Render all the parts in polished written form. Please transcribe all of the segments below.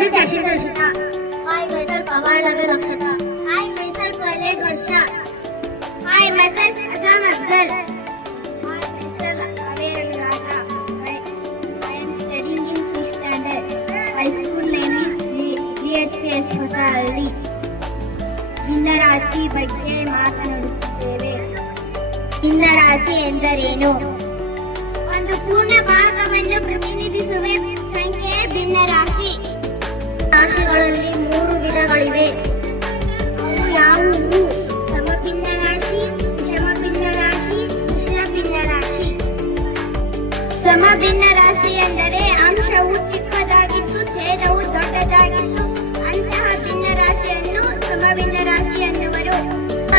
Shita. Hi, myself Awad Abel Akshata. Hi, myself Khaled Varsha. Hi, myself Azam Afzal. Hi, myself Aver Rasa. I am studying in 6th standard. My school name is GHPS Hotalli. ಭಿನ್ನರಾಶಿ ಬಗ್ಗೆ ಮಾತನಾಡುತ್ತೇವೆ. ಭಿನ್ನರಾಶಿ ಎಂದರೇನು? ಒಂದು ಪೂರ್ಣ ಭಾಗವನ್ನು ಪ್ರತಿನಿಧಿಸುವ ಸಂಖ್ಯೆ ಭಿನ್ನರಾಶಿ. ರಾಶಿಗಳಲ್ಲಿ 3 ವಿಧಗಳಿವೆ. ಅವು ಯಾವುವು? ಸಮಭಿನ್ನ ರಾಶಿ, ವಿಷಮ ಭಿನ್ನ ರಾಶಿ, ಮಿಶ್ರ ಭಿನ್ನ ರಾಶಿ. ಸಮಭಿನ್ನ ರಾಶಿ ಎಂದರೆ ಅಂಶವು ಚಿಕ್ಕದಾಗಿದ್ದು ಛೇದವು ದೊಡ್ಡದಾಗಿದ್ದು ಅಂತಹ ಭಿನ್ನ ರಾಶಿಯನ್ನು ಸಮಭಿನ್ನ ರಾಶಿ ಎನ್ನುವರು.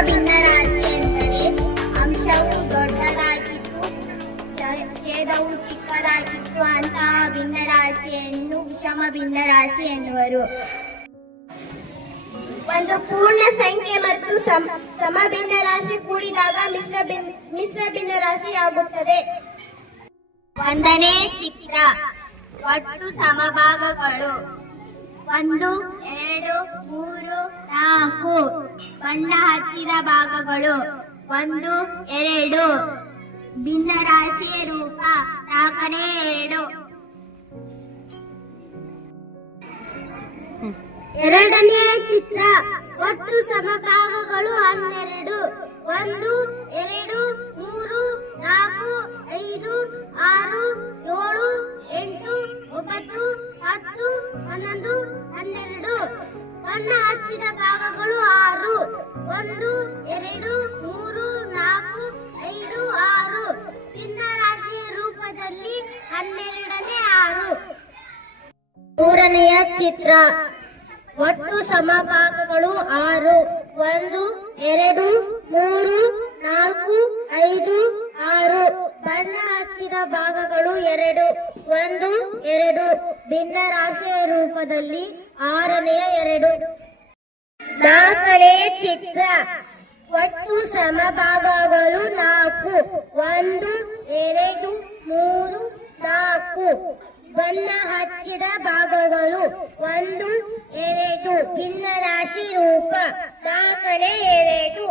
ಭಿನ್ನ ರಾಶಿ ಎಂದರೆ ಅಂಶವು ದೊಡ್ಡದಾಗಿದ್ದು ಛೇದವು ಚಿಕ್ಕದಾಗಿದ್ದು ಅಂತಹ ಭಿನ್ನ ರಾಶಿಯನ್ನು ವಿಷಮ ಭಿನ್ನ ರಾಶಿ ಎನ್ನುವರು. ಒಂದು ಪೂರ್ಣ ಸಂಖ್ಯೆ ಮತ್ತು ಸಮಭಿನ್ನ ರಾಶಿ ಕೂಡಿದಾಗ ಮಿಶ್ರ ಭಿನ್ನ ರಾಶಿ ಆಗುತ್ತದೆ. 1ನೇ ಚಿತ್ರ. ಒಟ್ಟು ಸಮಭಾಗಗಳು 1, 2, 3, 4. ಬಣ್ಣ ಹಚ್ಚಿದ ಭಾಗಗಳು 1, 2. ಭಿನ್ನ ರಾಶಿಯ ರೂಪ 4ನೇ 2. 2ನೇ ಚಿತ್ರ. ಒಟ್ಟು ಸಮಭಾಗಗಳು 12. 1, 2, 3, 4, 5, 6, 7, 8, 9, 10, 11, 12. ಬಣ್ಣ ಹಚ್ಚಿದ ಭಾಗಗಳು 6. 1, 2, 3, 4, 5, 6. ಭಿನ್ನ ರಾಶಿಯ ರೂಪದಲ್ಲಿ 12ನೇ 6. 3ನೆಯ ಚಿತ್ರ. ಒಟ್ಟು ಸಮಭಾಗಗಳು 6. 1, 2, 3, 4, 5, 6. ಬಣ್ಣ ಹಚ್ಚಿದ ಭಾಗಗಳು 2. 1, 2. ಭಿನ್ನ ರಾಶಿಯ ರೂಪದಲ್ಲಿ 6ನೆಯ 2. 4ನೇ ಚಿತ್ರ. ಒಟ್ಟು ಸಮಭಾಗಗಳು 4. 1, 2, 3, 4. ಬಣ್ಣ ಹಚ್ಚಿದ ಭಾಗಗಳು 1, 2. ಭಿನ್ನ ರಾಶಿ ರೂಪ 4ನೇ 2.